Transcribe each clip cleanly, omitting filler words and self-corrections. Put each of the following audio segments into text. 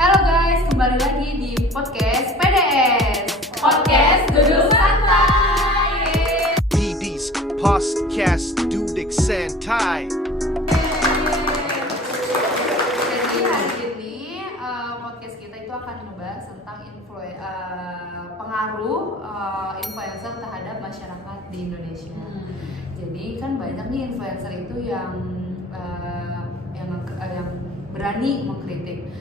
Halo guys, kembali lagi di podcast PDS, Podcast Duduk Santai. PD's Podcast Duduk Santai. Jadi hari ini podcast kita itu akan membahas tentang pengaruh influencer terhadap masyarakat di Indonesia. Jadi kan banyak nih influencer itu yang berani mengkritik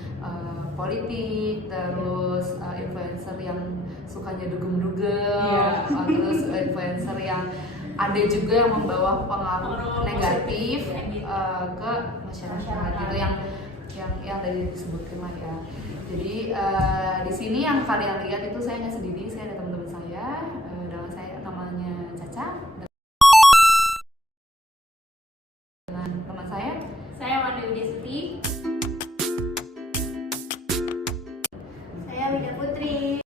politik, terus influencer yang sukanya dugem-dugem, terus influencer yang ada juga yang membawa pengaruh negatif ke masyarakat gitu yang tadi disebutkan lah ya. Jadi di sini yang kalian lihat itu saya nggak sendiri, saya ada teman-teman saya, dengan saya namanya Caca, dengan teman saya Wanda Widya. Saya Wida Putri.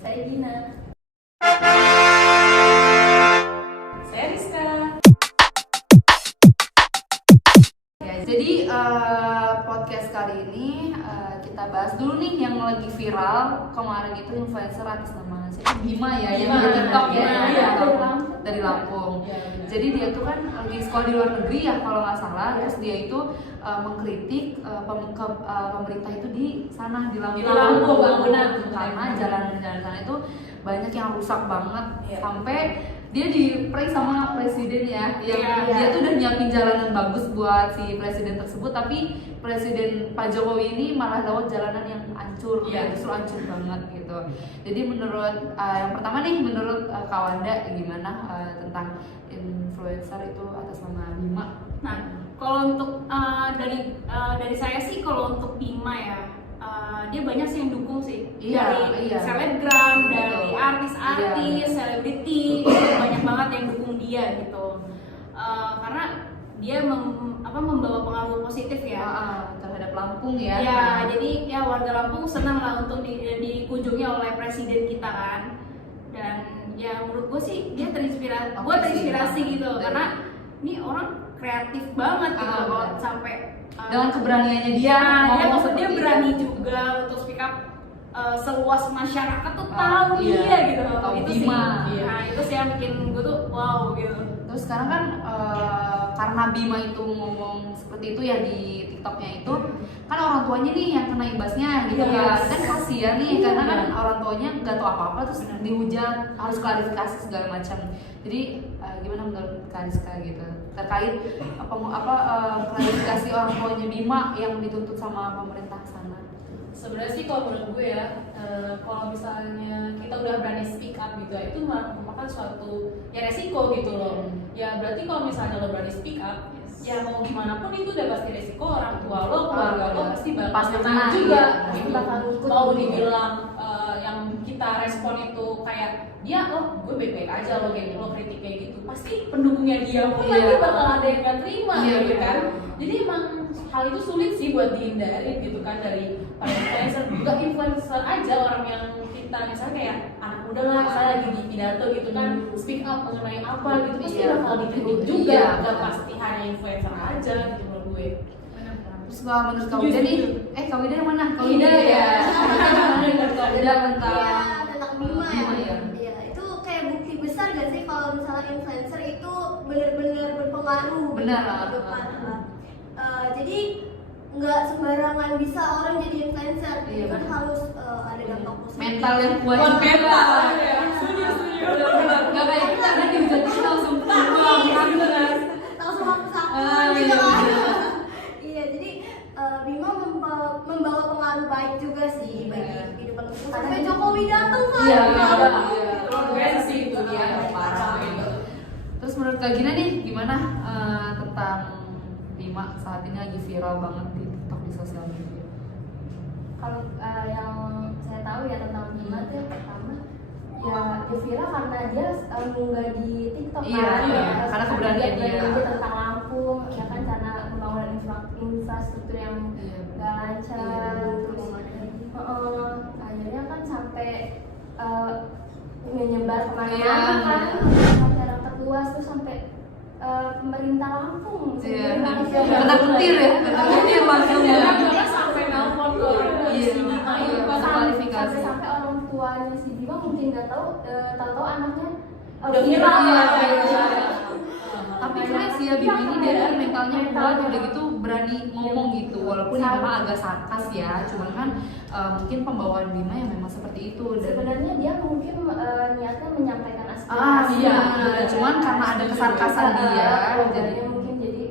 Saya Gina. Saya Rizka. Ya, jadi podcast kali ini kita bahas dulu nih yang lagi viral kemarin itu influencer atas nama Bima ya, yang di TikTok ya, dari Lampung. Jadi dia tuh kan lagi sekolah di luar negeri ya kalau nggak salah, terus dia itu mengkritik pemerintah itu di sana di Lampung bangunan, karena jalan-jalan sana itu banyak yang rusak banget sampai dia di-prank sama presiden ya, dia tuh udah nyiapin jalanan bagus buat si presiden tersebut, tapi presiden Pak Jokowi ini malah lewat jalanan yang hancur, justru hancur banget gitu. Jadi menurut yang pertama nih, menurut Kak Wanda gimana tentang influencer itu atas nama Bima? Nah, kalau untuk dari saya sih, kalau untuk Bima ya, dia banyak sih yang dukung sih, dari selebgram, dari artis-artis, selebriti, banyak banget yang dukung dia gitu, karena dia membawa pengaruh positif ya terhadap Lampung ya. Jadi ya warga Lampung senang lah untuk dikunjungi oleh presiden kita kan, dan ya menurut gue sih dia terinspirasi gitu, karena ini orang kreatif banget gitu kalau sampai dengan keberaniannya dia berani juga untuk speak up, seluas masyarakat tuh tahu dia gitu, tahu itu Bima. sih. Nah itu sih yang bikin gue tuh wow gitu. Terus sekarang kan karena Bima itu ngomong seperti itu ya di TikToknya itu, kan orang tuanya nih yang kena imbasnya gitu kan kasihan nih, karena kan orang tuanya nggak tahu apa-apa terus dihujat, harus klarifikasi segala macam. Jadi gimana menurut Kak Rizka gitu terkait klarifikasi orang tuanya Bima yang dituntut sama pemerintah sana? Sebenarnya sih kalau menurut gue ya, kalau misalnya kita udah berani speak up gitu ya, itu merupakan suatu ya resiko gitu loh. Ya berarti kalau misalnya lo berani speak up, ya mau gimana pun itu udah pasti resiko, orang tua lo, keluarga lo pasti bakal kena juga gitu. Mau dibilang yang kita respon itu kayak dia, oh gue baik-baik aja lo kayak gitu, lo kritik kayak gitu, pasti pendukungnya dia pun nanti bakal ada yang gak terima gitu kan. Jadi emang hal itu sulit sih buat dihindari gitu kan, dari para influencer, juga influencer aja, orang yang kita misalnya kayak anak muda lah, misalnya lagi di pidato gitu kan, speak up mengenai apa gitu, pasti bakal dikritik juga, gak pasti hanya influencer aja gitu menurut gue. Terus kalau menurut Kak Wida nih, Kak Wida yang mana? Kak Wida ya? Kak Wida tentang Bima ya? Iya, itu kayak bukti besar gak sih kalau misalnya influencer itu benar-benar berpengaruh. Benar. Jadi nggak sembarangan bisa orang jadi influencer, kan harus ada dampak positif. Mental yang kuat. Gak kayak kita kan dihujat itu langsung pulang langsung hapus gitu kan. Iya, jadi Bima membawa pengaruh baik juga sih bagi kehidupan kita. Sampai Jokowi datang kan. Gue sih itu dia parah gitu. Terus menurut Kak Gina nih gimana tentang Bima saat ini lagi viral banget di TikTok, di sosial media? Kalau yang saya tahu ya tentang Bima tuh yang pertama ya dia viral karena dia ngunggah di TikTok karena keberanian dia tentang Lampung ya kan, karena pembangunan infrastruktur yang nggak lancar, terus akhirnya kan sampai menyebar kemana-mana kan, masyarakat luas tuh sampai pemerintah Lampung kena petir ya, kena petir tahu-tahu anaknya Udah viral ya. Tapi keren sih ya Bima ini, dia kan mentalnya kuat, udah gitu berani ngomong gitu, walaupun ya memang agak sarkas ya, cuman kan mungkin pembawaan Bima yang memang seperti itu. Dan Sebenarnya dia mungkin niatnya menyampaikan aspirasi. iya, cuman karena ada kesarkasan dia, jadi mungkin jadi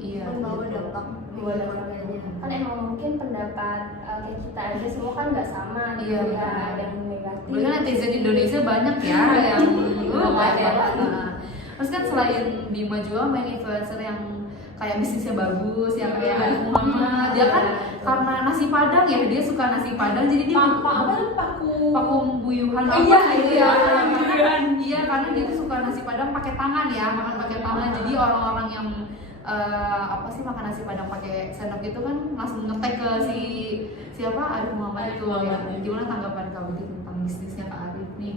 iya. membawa dampak kayaknya kan emang mungkin pendapat kayak kita aja semua kan nggak sama gitu Iya, ya, benar. ada yang negatif. Berarti netizen Indonesia banyak ya yang banyak. Nah, terus kan selain Bima juga banyak influencer yang kayak bisnisnya bagus, yang kayak Arif Muhammad. Dia kan karena nasi padang ya, dia suka nasi padang, jadi dia paku buyuhan apa gitu ya. Iya, karena dia tuh suka nasi padang pakai tangan ya, makan pakai tangan. Jadi orang-orang yang apa sih makan nasi padang pakai sendok gitu kan langsung ngetek ke siapa Arif Muhammad itu ya. Gimana tanggapan kamu gitu tentang bisnisnya Kak Arif nih?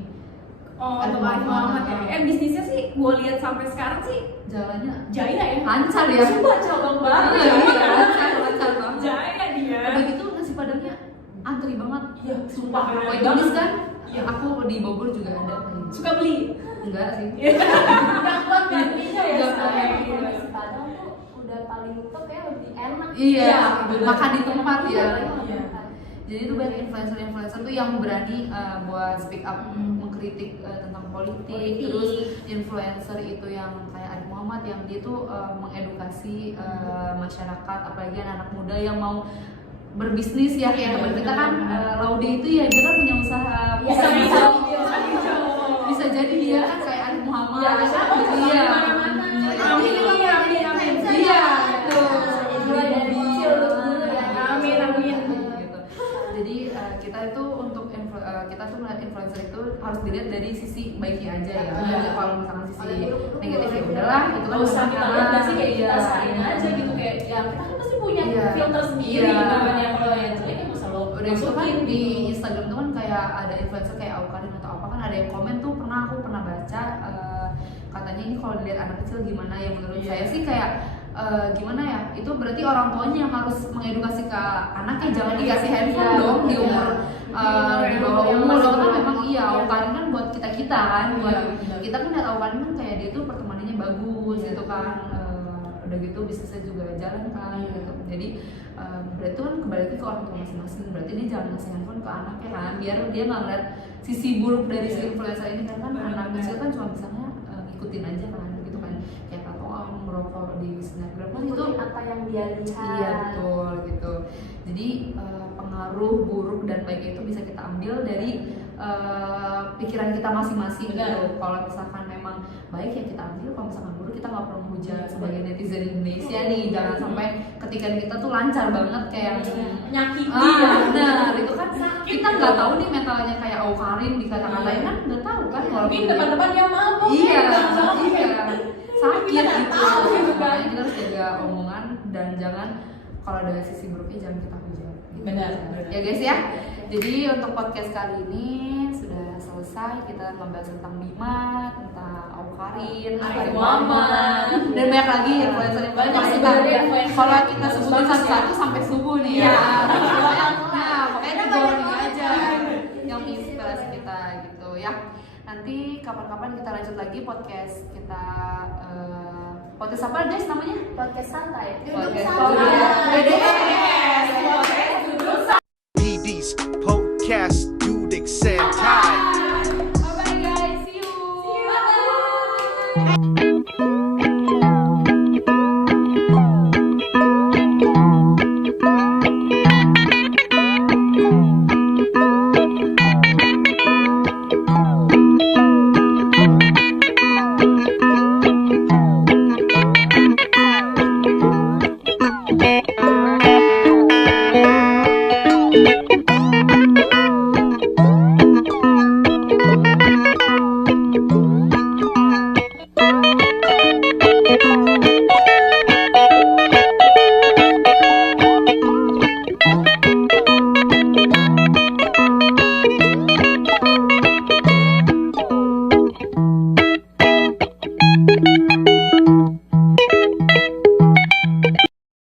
Oh, Arif untuk Arif Muhammad ya. Bisnisnya sih gue lihat sampai sekarang sih Jalannya jaya ya. lancar ya. Sumpah cabang banget. Iya, lancar banget. Jaya dia. Udah gitu nasi padangnya antri banget. Iya, sumpah. Kue tumis kan? Aku di Bogor juga ada. Suka beli. Enggak sih. Buat gantinya ya. Enggak, saya. Nasi Padang tuh udah paling top ya, lebih enak. Iya, bener. makan di tempat ya. Iya. Jadi itu banyak influencer tuh yang berani buat speak up, mengkritik tentang politik. Terus influencer itu yang kayak Arif Muhammad yang dia tuh mengedukasi masyarakat, apalagi anak muda yang mau berbisnis ya, kayak teman kita kan Laude itu ya, dia kan punya usaha. Bisa jadi dia kan kayak Arif Muhammad. Iya, bisa. Iya. Amin. Iya, betul. Mulai dari kecil dulu ya. Amin. Gitu. Jadi kita itu untuk kita tuh melihat influencer itu harus dilihat dari sisi baiknya aja ya. Jadi kalau misalkan sisi negatif ya udahlah, itu kan Gak usah kita lihat nggak sih kayak kita Iya. saring aja gitu, kayak ya kita kan pasti punya Iya. filter sendiri Iya. gitu kan ya, kalau yang jelek kan nggak usah lo Udah itu kan masukin di gitu. Instagram tuh kan kayak ada influencer kayak Aukarin atau apa kan ada yang komen tuh aku pernah baca katanya ini kalau dilihat anak kecil gimana ya, menurut Iya. saya sih kayak gimana ya, itu berarti orang tuanya yang harus mengedukasi ke anaknya, jangan dikasih handphone Iya, dong di benar. umur di bawah Yang umur. masih Itu kan bawah memang iya, umur. Aukarin kan buat kita kan, buat Iya, benar. kita kan lihat Aukarin kan kayak dia tuh pertemanannya bagus gitu kan. Udah gitu bisnisnya juga jalan kan gitu. Jadi berarti kan kembali lagi ke orang tua masing-masing. Berarti dia jangan ngasih handphone ke anaknya kan, biar dia nggak ngeliat sisi buruk dari si influencer ini kan. Anak kecil kan cuma bisanya ngikutin aja kan gitu kan, kayak kalau merokok di snapgram kan itu Ikutin apa yang dia lihat. iya betul gitu. Jadi pengaruh buruk dan baik itu bisa kita ambil dari pikiran kita masing-masing gitu. Kalau misalkan memang baik ya kita ambil, kalau misalkan buruk kita nggak perlu menghujat sebagai netizen Indonesia nih. Jangan sampai ketika kita tuh lancar banget kayak Nyakiti benar itu kan kita nggak tahu nih mentalnya kayak Aukarin dikata-katain kan nggak tahu kan, walaupun mungkin dia- depan-depan dia mabuk iya kan, sakit Kita nggak gitu. tahu gitu kan. Makanya kita harus jaga omongan dan jangan kalau ada sisi buruknya jangan kita hujat gitu. Benar. Ya guys ya, jadi untuk podcast kali ini sudah selesai. Kita membahas tentang Bima, tentang Aukarin, Arif Muhammad, dan banyak lagi influencer-influencer Banyak kita. sebenarnya influencer. Kalau kita sebutin Bagus ya. satu-satu sampai subuh nih Iya. ya. Nah, makanya di bawah ini aja yang menginspirasi kita gitu ya. Nanti kapan-kapan kita lanjut lagi podcast kita. Podcast apa guys namanya? Podcast santai. Duduk Podcast santai. Beda